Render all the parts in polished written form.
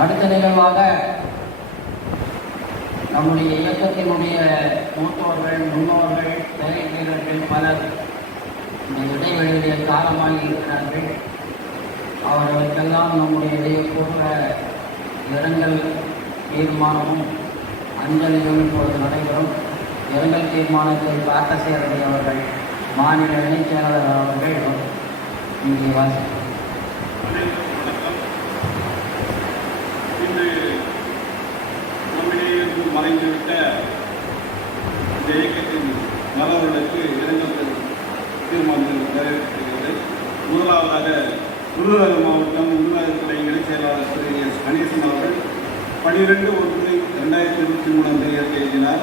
அடுத்த நிகழ்வாக நம்முடைய இயக்கத்தினுடைய மூத்தோர்கள், முன்னோர்கள், செயல் வீரர்கள் பலர் இந்த இடைவெளியிலே காலமாக இருக்கிறார்கள். அவர்களுக்கெல்லாம் நம்முடைய இதயபூர்வ இரங்கல் தீர்மானமும் அஞ்சலியும் இப்பொழுது நடைபெறும். இரங்கல் தீர்மானத்தை காட்டசேரடி அவர்கள், மாநில இணைச் செயலாளர் அவர்கள் இங்கே வாசிப்பார். இன்று நம்மிடையே மறைந்துவிட்ட இந்த இயக்கத்தின் நலவர்களுக்கு இரங்கல் தீர்மானங்கள் நிறைவேற்றப்படுகிறது. முதலாவதாக விருதுநகர் மாவட்டம் விருதுநகர் இணைச் செயலாளர் திரு எஸ் கணேசன் அவர்கள் 12/1/2023 இயற்கை எழுதினார்.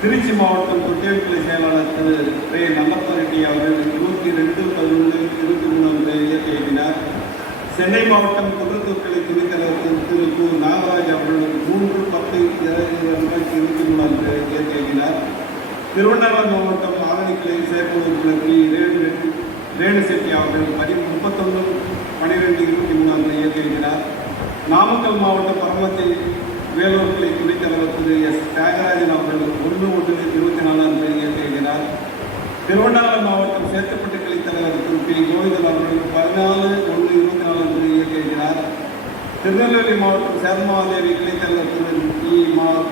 திருச்சி மாவட்டம் தொட்டியல்கிளை செயலாளர் திரு ரே நல்லப்ப ரெட்டி அவர்கள் 22/11/23 இயற்கை எழுதினார். சென்னை மாவட்டம் குன்றத்தூர் கிளை துணைத் தலைவர் திரு கு நாகராஜ் அவர்கள் 3/10/2023 இயற்கை எழுதினார். திருவண்ணாமலை மாவட்டம் ஆரணி கிளை செயற்குழு உறுப்பினர் ரேணு செட்டி அவர்கள் 31/12/23 இயற்கை எழுதினார். நாமக்கல் மாவட்டம் பரமத்தை வேலூர் கிளை துணைத் தலைவர் திரு எஸ் தியாகராஜன் அவர்கள் 1/1/24 இயற்கை எழுதினார். திருவண்ணாமலை மாவட்டம் சேத்துப்பட்டு கிளை தலைவர் திரு பி கோவிந்தன் அவர்கள் 14/1/24 இயற்கை எழுதினார். திருநெல்வேலி மாவட்டம் சேர்மாதேவி கிளை தலைவர் திரு இ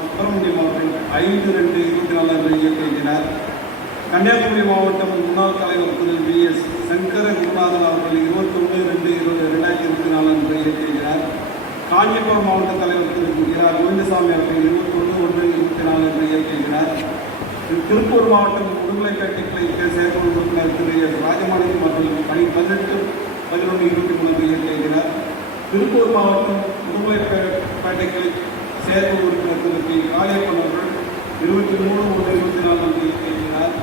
சுப்பிரமணியம் அவர்கள் 5/2/24 இயற்கை எழுதினார். கன்னியாகுமரி மாவட்டம் முன்னாள் தலைவர் திரு பி எஸ் சங்கர குருநாதன் அவர்கள் 21/2/2024 இயற்கை எழுதினார். காஞ்சிபுரம் மாவட்ட தலைவர் திரு கோவிந்தசாமி அவர்கள் 21/1/24 இயற்கை எழுதினார். திருப்பூர் மாவட்டம் உடுமலைப்பேட்டை கிளை செயற்குழு உறுப்பினர் திரு எஸ் ராஜமாணிக்கம் அவர்கள் 18/11/23 இயற்கை எழுதினார். திருப்பூர் மாவட்டம் உடுமலைப்பேட்டை கிளை செயற்குழு உறுப்பினர் திரு பி காளியப்பன் அவர்கள் 23/1/24 இயற்கை எழுதினார்.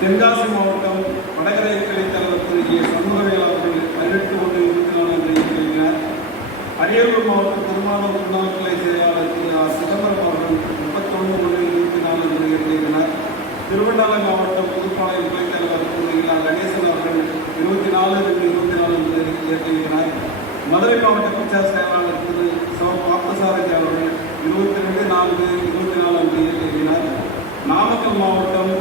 தென்காசி மாவட்டம் வடகரை கிளை தலைவர் திரு ஏ சண்முகவேல் அவர்கள் 18/1/24 இயற்கை எழுதினார். அரியலூர் மாவட்டம் திருமாவளவன் முன்னாள் கிளை செயலாளர் திரு ஆர் சிதம்பரம் அவர்கள் 31/1/24 இயற்கை எழுதினார். திருவண்ணாமலை மாவட்டம் புதுப்பாளையம் கிளை தலைவர் திரு கணேசன் அவர்கள் 24/2/24 இயற்கை எழுதினார். மதுரை மாவட்ட பிரச்சார செயலாளர் திரு பார்த்தசாரதி அவர்கள் 22/4/24 இயற்கை எழுதினார். நாமக்கல் மாவட்டம்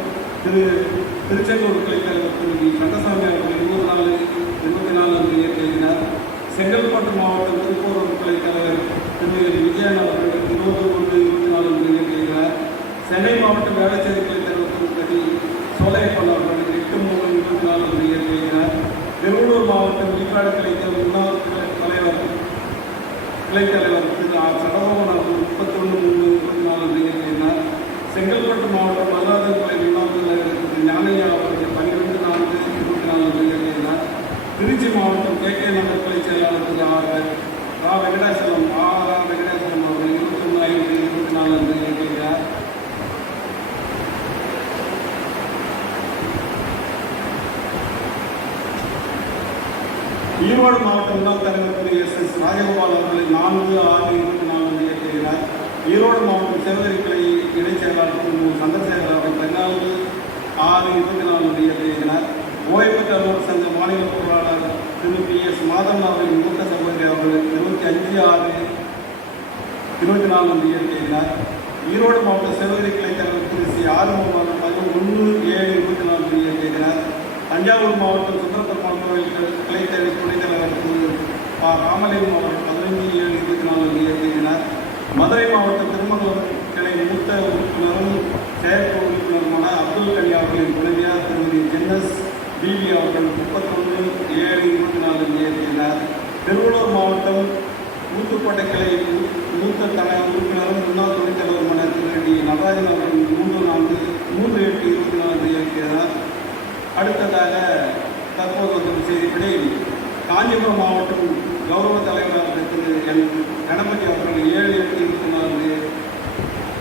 திருச்செங்கோடு கிளை தலைவர் திரு வி கந்தசாமி அவர்கள் 24/24 இயற்கை எழுதினார். செங்கல்பட்டு மாவட்டம் திருப்பூர் கிளை தலைவர் திரு விஜயன் அவர்கள் 20/1/24 இயற்கை எழுதினார். சென்னை மாவட்டம் வேளச்சேரி கிளை தலைவர் திரு கதி சோலையப்பன் அவர்கள் 8/3/24 இயற்கை எழுதினார். திருவள்ளூர் மாவட்டம் ஈக்காடு கிளை முன்னாள் கிளை தலைவர் திரு ஆர் சடகோவன் அவர்கள் 31/3/24 இயற்கை எழுதினார். செங்கல்பட்டு மாவட்டம் மல்லாதர் கிளை முன்னாள் தலைவர் திரு ஞானையா அவர்கள் 12/4/24 இயற்கை எழுதினார். திருச்சி மாவட்டம் கே நகர் கிளை செயலாளர் திரு ரா வெங்கடேசலம் அவர்கள் 21/5/24 இயற்கை எழுதினார். ஈரோடு மாவட்ட முன்னாள் தலைவர் திரு எஸ் எஸ் ராஜகோபால் அவர்கள் 4/6/24 இயற்கை எழுதினார். ஈரோடு மாவட்டம் சிவகரி கிளை இணைச் செயலாளர் திரு சந்திரசேகர் அவர்கள் 14/6/24 இயற்கை எழுதினார். ஓய்வு பெற்ற அலுவலர் சங்க மாநில பொருளாளர் திரு பி எஸ் மாதவன் அவர்கள் மூத்த சகோதரி அவர்கள் 25/6/24 இயற்கை எழுதினார். ஈரோடு மாவட்ட சிவகரி கிளை தலைவர் திரு சி ஆறுமுகம் அவர்கள் 11/7/24 இயற்கை எழுதினார். தஞ்சாவூர் மாவட்டம் சுந்தரபெருமாள் கோவில் கிளை துணைத் தலைவர் திரு பா ராமலிங்கம் அவர்கள் 15/7/24 இயற்கை எழுதினார். மதுரை மாவட்டம் திருமங்கலம் கிளை மூத்த உறுப்பினரும் செயற்குழு உறுப்பினருமான அப்துல் கனி அவர்களின் துணைவியார் திருமதி ஜென்னஸ் பிபி அவர்கள் 31/7/24 இயற்கை எழுதினார். திருவள்ளூர் மாவட்டம் ஊத்துக்கோட்டை கிளை மூத்த உறுப்பினரும் முன்னாள் துணைத் தலைவருமான திரு டி நடராஜன் அவர்கள் 3/8/24 இயற்கை எழுதினார். அடுத்ததாக தற்போது வந்த செய்திப்படி காஞ்சிபுரம் மாவட்டம் கௌரவ தலைவராக திரு என் கணபதி அவர்கள் 7/8/24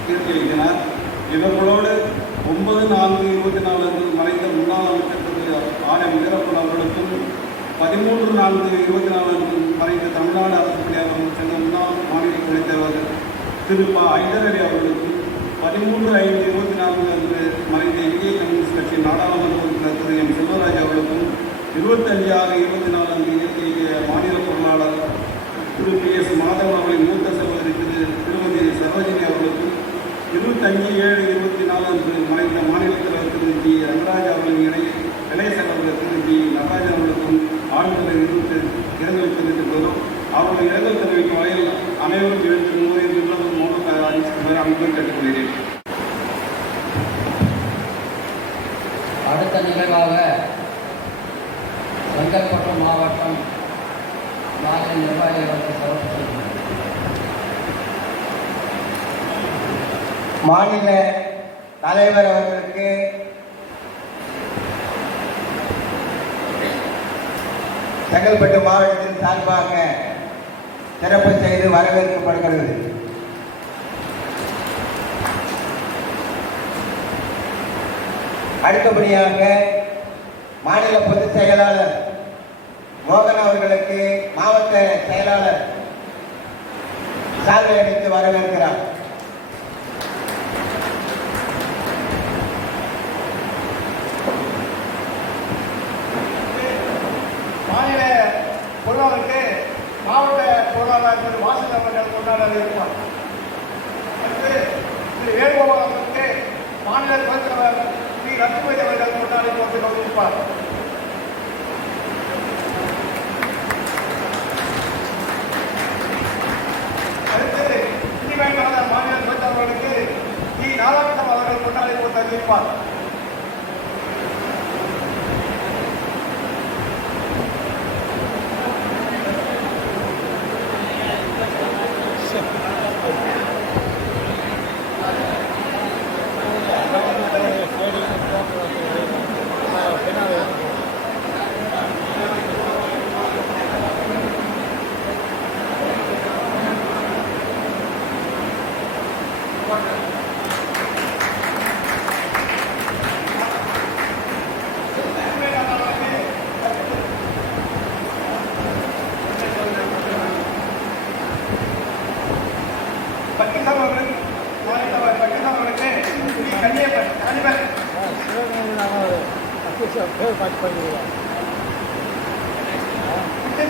இயற்கை எழுதினார். இவர்களோடு 9/4/24 மறைந்த முன்னாள் அமைச்சர் திரு ஆர்.எம். வீரப்பன் அவர்களுக்கும் 13/4/24 மறைந்த தமிழ்நாடு அரசு பணியாளர் சங்க முன்னாள் மாநில துணைத் தலைவர் திரு ப. ஐதர் அலி அவர்களுக்கும் 13/5/24 அன்று மறைந்த இந்திய கம்யூனிஸ்ட் கட்சியின் நாடாளுமன்ற உறுப்பினர் திரு எம். செல்வராஜ் அவர்களுக்கும் 25/6/24 அன்று இயற்கை மாநில பொருளாளர் திரு PS மாதவன் அவர்களின் மூத்த சகோதரி திருமதி சரோஜினி அவர்களுக்கும் 25/7/24 அன்று மறைந்த மாநில தலைவர் திரு G. ரங்கராஜ் அவர்களின் இளைய சகோதரர் திரு G. நடராஜன் அவர்களுக்கும் ஆழ்ந்த இரங்கல் தெரிவித்துள்ளதும் அவர்கள் இரங்கல் தெரிவிக்கும் வகையில் அனைவரும் எழுத்து மூன்று மௌனத்தை அறிவிக்குமாறு அமைப்பும் கேட்டுக்கொள்கிறேன். அடுத்த நிகழ்வாக செங்கல்பட்டு மாவட்டம் மாநில நிர்வாகி அவர்கள் சிறப்பு செய்கிறார். மாநில தலைவர் அவர்களுக்கு செங்கல்பட்டு மாவட்டத்தின் சார்பாக சிறப்பு செய்து வரவேற்கப்படுகிறது. அடுத்தபடியாக மாநில பொதுச் செயலாளர் மோகன் அவர்களுக்கு மாவட்ட செயலாளர் சால்வை அளித்து வரவேற்கிறார். மாநில பொருளாளருக்கு மாவட்ட பொருளாளர் திரு வாசன் அவர்கள் கொண்டாட இருப்பார். அடுத்து திரு வேணுகோபால் அவர்களுக்கு மாநில துணைத்தலைவர் ஸ்ரீ லட்சுமி அவர்கள் கொண்டாடி கொண்டிருப்பார். அடுத்து இந்திமேற்கான மாநில துணைத்தலைவர்களுக்கு ஸ்ரீ நாராயணன் அவர்கள் கொண்டாடி கொண்டிருப்பார்.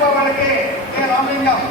அவர்களுக்கு கே ராமலிங்கம்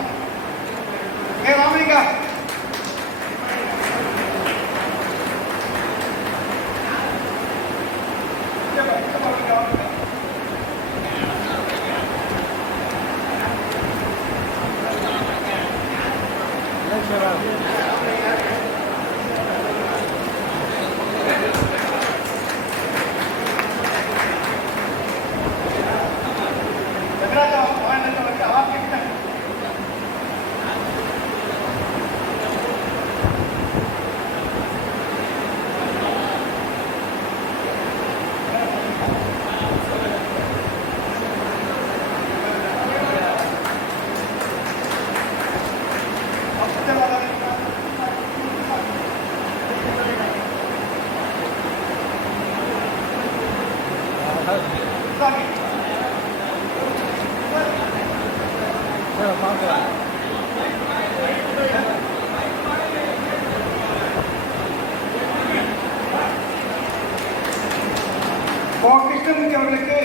கிருஷ்ணமூர்த்தி அவர்களுக்கு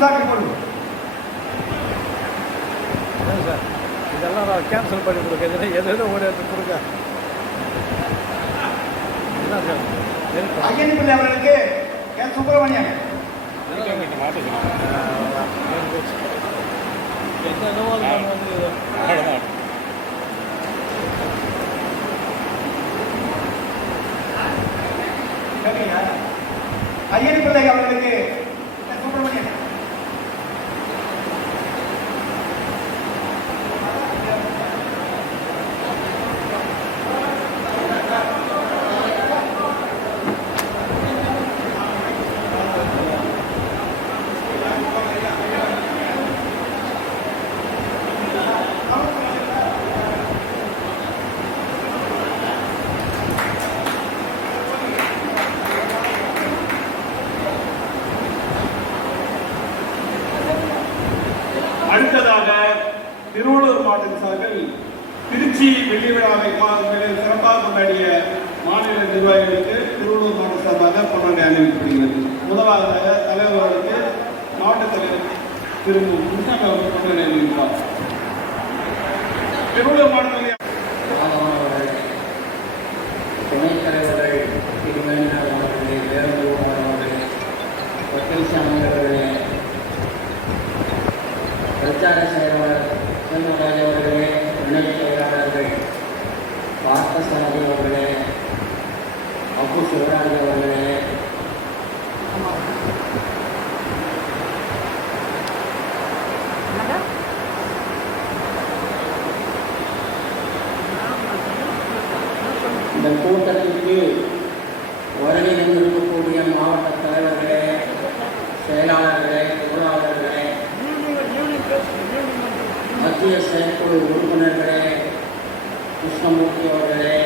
சார் இதெல்லாம் நான் கேன்சல் பண்ணி கொடுக்க எதோ ஒரு இடத்துக்கு கொடுக்க ஐயன்பிள்ளை அவர்களுக்கு என் சுப்பிரமணியன் ஐயன்பிள்ளை அவர்களுக்கு சுப்பிரமணியன் அடுத்ததாக திருவள்ளூர் மாவட்ட சார்பில் திருச்சி வெள்ளி விழாவை சிறப்பாக கொண்டாடிய மாநில நிர்வாகிகளுக்கு திருவள்ளூர் மாவட்ட சார்பாக கொண்டாடி அறிவிக்கப்படுகிறது. முதலாவதாக தலைவர்களுக்கு மாவட்ட தலைவர் திரு முன்சாமி அவர்கள் கொண்டு நினைவிப்பார். திருவள்ளூர் மாவட்டத்தில் மாணவர்கள் துணைத் தலைவர்கள் திருவேந்தர் அவர்களே, வேலூர் அவர்களே, வக்கீல்சாமி அவர்களே, பிரச்சார செயலாளர் செல்வராஜ் அவர்களே, துணைச் செயலாளர்கள் பார்த்தசாரதி அவர்களே, அப்பு சிவராஜ் அவர்களே, இந்த கூட்டத்திற்கு வருகை தந்திருக்கக்கூடிய மாவட்ட தலைவர்களே, செயலாளர்களே, பொருளாளர்களே, மத்திய செயற்குழு உறுப்பினர்களே, கிருஷ்ணமூர்த்தி அவர்களே,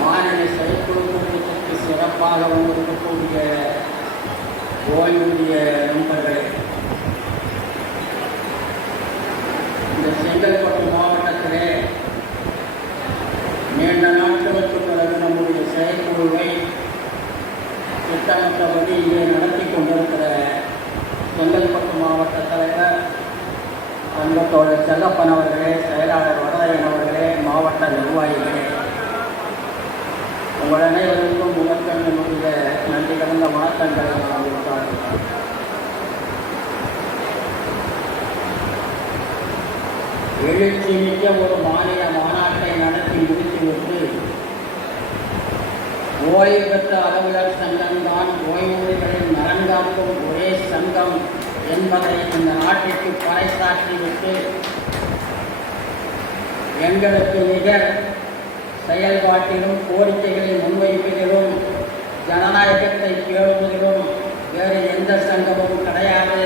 மாநில செயற்குழு கூட்டத்திற்கு சிறப்பாக வந்திருக்கக்கூடிய ஓய்வூதிய நண்பர்களே, இந்த செங்கல்பட்டு மாவட்டத்திலே நீண்ட நாட்களுக்கு பிறகு நம்முடைய செயற்குழுவை திட்டமிட்டபடி இங்கே நடத்தி கொண்டிருக்கிற செங்கல்பட்டு மாவட்ட தலைவர் அன்பத்தோழர் செல்லப்பன் அவர்களே, செயலாளர் வரதன் அவர்களே, மாவட்ட நிர்வாகிகளே, உங்கள் அனைவருக்கும் முதற்கண் என்னுடைய நன்றி கலந்த வணக்கங்களை நான் உருவாக்குகிறேன். எழுச்சி மிக்க ஒரு மாநில மாநாட்டை நடத்தி முடித்துவிட்டு ஓய்வு பெற்ற அலுவலர் சங்கம்தான் ஓய்வூதியர்களின் நலன் காக்கும் ஒரே சங்கம் என்பதை இந்த நாட்டிற்கு பறைசாற்றிவிட்டு எங்களுக்கு நிகர் செயல்பாட்டிலும் கோரிக்கைகளை முன்வைப்பதிலும் ஜனநாயகத்தை பேணுவதிலும் வேறு எந்த சங்கமும் கிடையாது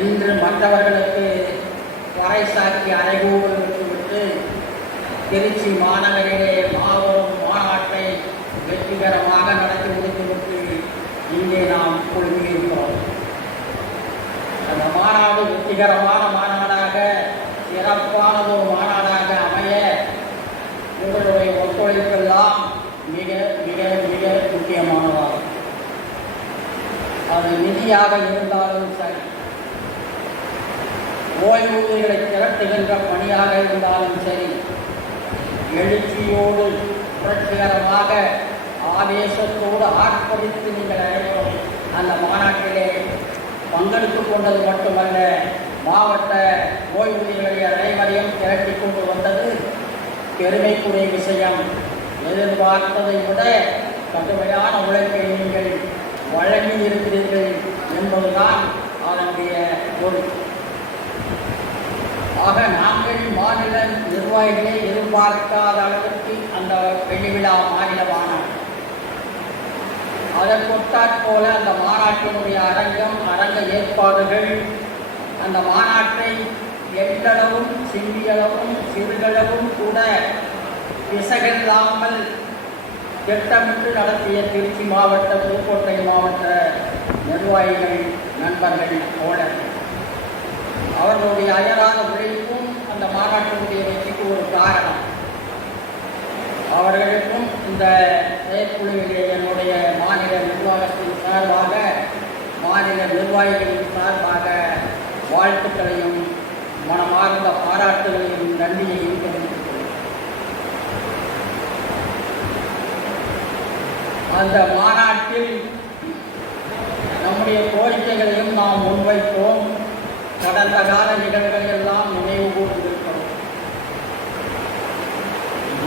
என்று மற்றவர்களுக்கு பறைசாற்றி அறைகூவல் விட்டுவிட்டு திருச்சி மாநகரிலே மாபெரும் மாநாட்டை வெற்றிகரமாக நடத்தி முடித்துவிட்டு இங்கே நாம் குழுமியிருக்கிறோம். அந்த மாநாடு வெற்றிகரமான மாநாடாக, சிறப்பானதொரு மாநாடாக அமைய உங்களுடைய ஒத்துழைப்பெல்லாம் மிக மிக மிக முக்கியமானதாகும். அது நிதியாக இருந்தாலும் சரி, ஓய்வூதியர்களை திரட்டுகின்ற பணியாக இருந்தாலும் சரி, எழுச்சியோடு புரட்சிகரமாக ஆவேசத்தோடு ஆர்ப்பரித்து நீங்கள் அனைவரும் அந்த மாநாட்டிலே பங்கெடுத்துக் கொண்டது மட்டுமல்ல, மாவட்ட ஓய்வூதியர்களை அனைவரையும் திரட்டி கொண்டு வந்தது பெருமைக்குரிய விஷயம். எதிர்பார்த்ததை விட கடுமையான உழைப்பை நீங்கள் வழங்கி இருக்கிறீர்கள் என்பதுதான் அதனுடைய பொருள். ஆக நாங்கள் மாநில நிர்வாகிகளை எதிர்பார்க்காத அளவிற்கு அந்த வெள்ளி விழா மாநில மாநாடு அதற்கொட்டாற் போல அந்த மாநாட்டினுடைய அரங்க ஏற்பாடுகள் அந்த மாநாட்டை எட்டளவும் சிறியளவும் சிறுகளவும் கூட பிசகில்லாமல் திட்டமிட்டு நடத்திய திருச்சி மாவட்ட, புதுக்கோட்டை மாவட்ட நிர்வாகிகள், நண்பர்கள், தோழர்கள் அவர்களுடைய அயராத உழைப்பும் அந்த மாநாட்டினுடைய வெற்றிக்கு ஒரு காரணம். அவர்களுக்கும் இந்த செயற்குழுவிலே என்னுடைய மாநில நிர்வாகத்தின் சார்பாக, மாநில நிர்வாகிகளின் சார்பாக வாழ்த்துக்களையும் மனமார்ந்த பாராட்டுகளையும் நன்றியையும் தெரிவித்துள்ளேன். அந்த மாநாட்டில் நம்முடைய கோரிக்கைகளையும் நாம் முன்வைத்தோம். கடந்த கால நிகழ்வுகளை எல்லாம் நினைவு கூர்ந்திருக்கிறோம்.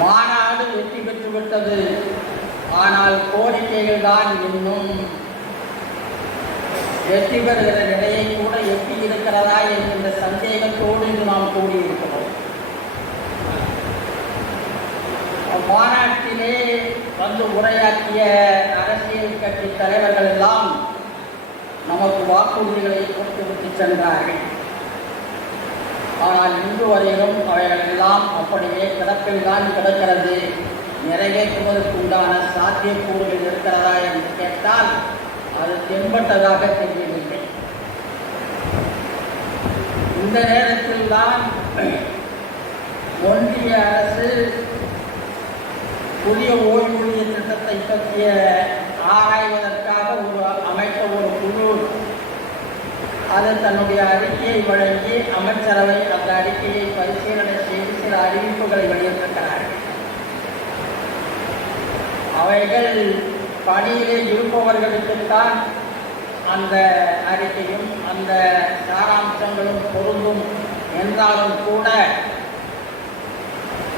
மாநாடு வெற்றி பெற்றுவிட்டது. ஆனால் கோரிக்கைகள் தான் இன்னும் வெற்றி பெறுகிற நிலையை கூட எட்டி இருக்கிறதா என்கின்ற சந்தேகத்தோடு இது நாம் கூடியிருக்கிறோம். மாநாட்டிலே வந்து உரையாற்றிய அரசியல் கட்சி தலைவர்கள் எல்லாம் நமக்கு வாக்குறுதிகளை கொடுத்துவிட்டு சென்றார்கள். ஆனால் இன்று வரையிலும் அவைகள் எல்லாம் அப்படியே கிடப்பில் தான் கிடக்கிறது. நிறைவேற்றுவதற்குண்டான சாத்தியக்கூறுகள் இருக்கிறதா என்று கேட்டால் அது தென்பட்டதாக தெரியவில்லை. இந்த நேரத்தில் தான் ஒன்றிய அரசு புதிய ஓய்வூதிய திட்டத்தை பற்றிய ஆராய்வதற்காக அமைத்த ஒரு குழு அது தன்னுடைய அறிக்கையை வழங்கி அமைச்சரவை அந்த அறிக்கையை பரிசீலனை செய்து சில அறிவிப்புகளை வெளியிட்டிருக்கிறார்கள். அவைகள் பணியிலே இருப்பவர்களுக்குத்தான் அந்த அறிக்கையும் அந்த சாராம்சங்களும் பொருந்தும் என்றாலும் கூட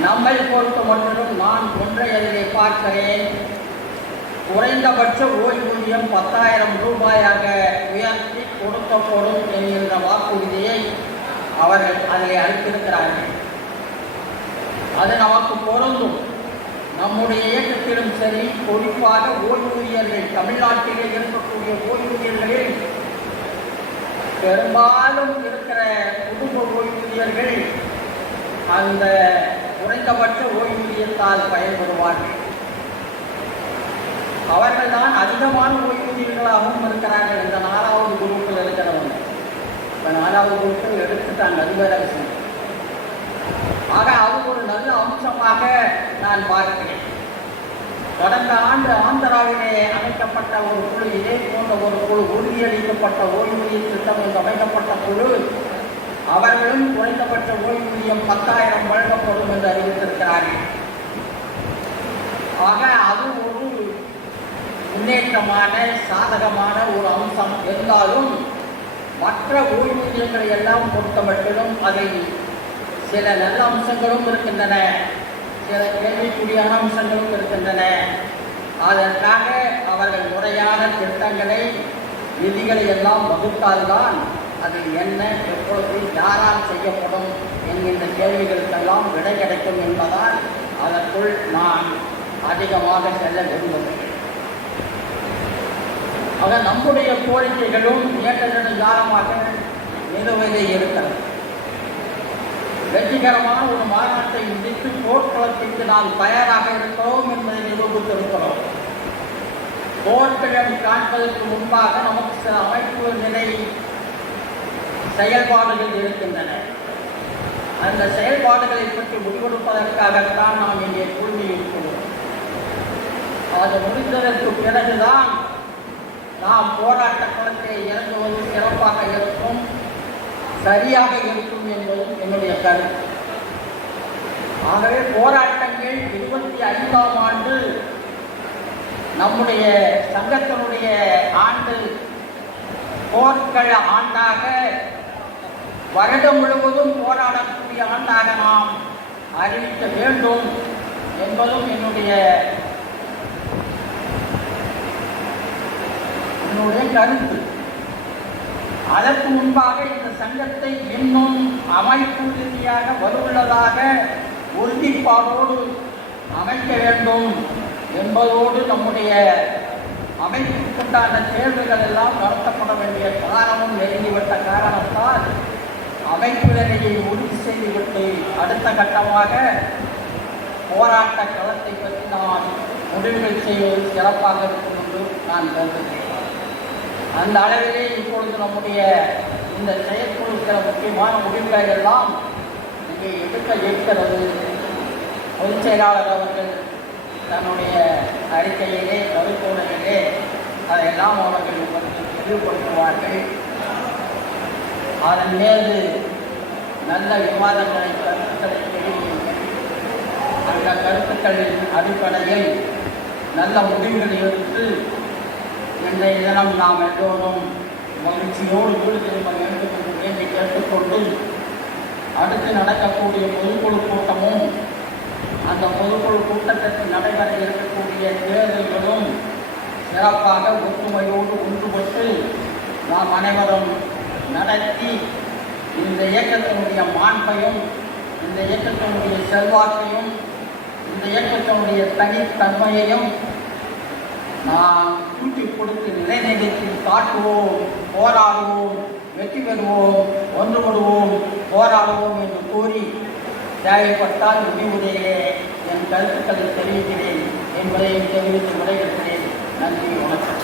நம்மை பொறுத்த மட்டும் நான் ஒன்றை அதிலே பார்க்கிறேன். குறைந்தபட்ச ஓய்வூதியம் 10,000 ரூபாயாக உயர்த்தி கொடுக்கப்படும் என்கின்ற வாக்குறுதியை அவர்கள் அதிலே அளித்திருக்கிறார்கள். அது நமக்கு பொருந்தும். நம்முடைய இயக்கத்திலும் சரி, குறிப்பாக ஓய்வூதியர்கள், தமிழ்நாட்டிலே இருக்கக்கூடிய ஓய்வூதியர்களில் பெரும்பாலும் இருக்கிற குடும்ப ஓய்வூதியர்கள் அந்த குறைந்தபட்ச ஓய்வூதியத்தால் பயன்படுவார்கள். அவர்கள் தான் அதிகமான ஓய்வூதியர்களாகவும் இருக்கிறார்கள். இந்த 4வது குரூப்பில் இருக்கிறவங்க இப்போ 4வது குரூப்பில் எடுத்துட்டாங்க, அது வேற விஷயம். ஆக அது ஒரு நல்ல அம்சமாக நான் பார்க்கிறேன். கடந்த ஆண்டு ஆந்திராவிலே அமைக்கப்பட்ட ஒரு குழு, இதே போன்ற ஒரு குழு, உறுதியளிக்கப்பட்ட ஓய்வூதிய திட்டம் என்று அமைக்கப்பட்ட குழு, அவர்களும் குறைந்தபட்ச ஓய்வூதியம் 10,000 வழங்கப்படும் என்று அறிவித்திருக்கிறார்கள். ஆக அது ஒரு முன்னேற்றமான சாதகமான ஒரு அம்சம். இருந்தாலும் மற்ற ஓய்வூதியங்களை எல்லாம் பொறுத்தமட்டிலும் அதில் சில நல்ல அம்சங்களும் இருக்கின்றன, சில கேள்விக்குறியான அம்சங்களும் இருக்கின்றன. அதற்காக அவர்கள் முறையான திட்டங்களை, விதிகளை எல்லாம் வகுத்தால்தான் அது என்ன, எப்பொழுது, யாரால் செய்யப்படும் என்கின்ற கேள்விகளுக்கெல்லாம் விடை கிடைக்கும் என்பதால் அதற்குள் நான் அதிகமாக செல்ல விரும்புகிறேன். ஆக நம்முடைய கோரிக்கைகளும் நீண்ட நெடுங்காலமாக நிலுவையிலே இருக்கிறது. வெற்றிகரமான ஒரு மாநாட்டை முடித்து போர்க்களத்திற்கு நாம் தயாராக இருக்கிறோம் என்பதை நிரூபித்திருக்கிறோம். போர்க்களம் காண்பதற்கு முன்பாக நமக்கு சில அமைப்பு நிலை செயல்பாடுகள் இருக்கின்றன. அந்த செயல்பாடுகளை பற்றி முடிவெடுப்பதற்காகத்தான் நாம் இங்கே கூடியிருக்கிறோம். அது முடிந்ததற்கு பிறகுதான் நாம் போராட்ட களத்தை இறங்குவது சிறப்பாக இருக்கும், சரியாக இருக்கும் என்பதும் என்னுடைய கருத்து. ஆகவே போராட்டங்கள் 25ஆம் ஆண்டு நம்முடைய சங்கத்தினுடைய ஆண்டு போர்க்கள ஆண்டாக, வருடம் முழுவதும் போராடக்கூடிய ஆண்டாக நாம் அறிவிக்க வேண்டும் என்பதும் என்னுடைய கருத்து. அதற்கு முன்பாக இந்த சங்கத்தை இன்னும் அமைப்பு ரீதியாக வலுவுள்ளதாக உறுதிப்பாடோடு அமைக்க வேண்டும் என்பதோடு நம்முடைய அமைப்புக்குண்டான தேர்வுகள் எல்லாம் நடத்தப்பட வேண்டிய காரணமும் நெருங்கிவிட்ட காரணத்தால் அமைப்பு நிலையை உறுதி செய்துவிட்டு அடுத்த கட்டமாக போராட்ட களத்தை பற்றி நாம் முடிவுகள் செய்வது சிறப்பாக இருக்கும் என்று நான் கருதுகிறேன். அந்த அளவிலே இப்பொழுது நம்முடைய இந்த செயற்குழு சில முக்கியமான முடிவுகளை எல்லாம் இங்கே எடுக்க இருக்கிறது. பொதுச் செயலாளர் அவர்கள் தன்னுடைய அறிக்கையிலே, கருத்துரையிலே அதையெல்லாம் அவர்கள் தெளிவுபடுத்துவார்கள். அதன் மீது நல்ல விவாதங்களை, கருத்துக்களை தெரிவிங்கள். அந்த கருத்துக்களின் அடிப்படையில் நல்ல முடிவுகளை எடுத்து இன்றைய தினம் நாம் எல்லோரும் மகிழ்ச்சியோடு வீடு திரும்ப வேண்டும் என்று வேண்டி கேட்டுக்கொண்டு, அடுத்து நடக்கக்கூடிய பொதுக்குழு கூட்டமும் அந்த பொதுக்குழு கூட்டத்திற்கு நடைபெற இருக்கக்கூடிய தேர்தல்களும் சிறப்பாக ஒற்றுமையோடு ஒன்றுபட்டு நாம் அனைவரும் நடத்தி இந்த இயக்கத்தினுடைய மாண்பையும், இந்த இயக்கத்தினுடைய செல்வாக்கையும், இந்த இயக்கத்தினுடைய தனித்தன்மையையும் நாம் தூக்கி கொடுத்து நிலைநிறுத்தி காட்டுவோம், போராடுவோம், வெற்றி பெறுவோம், ஒன்றுபடுவோம், போராடுவோம் என்று கூறி தேவைப்பட்டால் முடிவுரையிலே என் கருத்துக்களை தெரிவிக்கிறேன் என்பதை தெரிவித்து விடைபெறுகிறேன். நன்றி, வணக்கம்.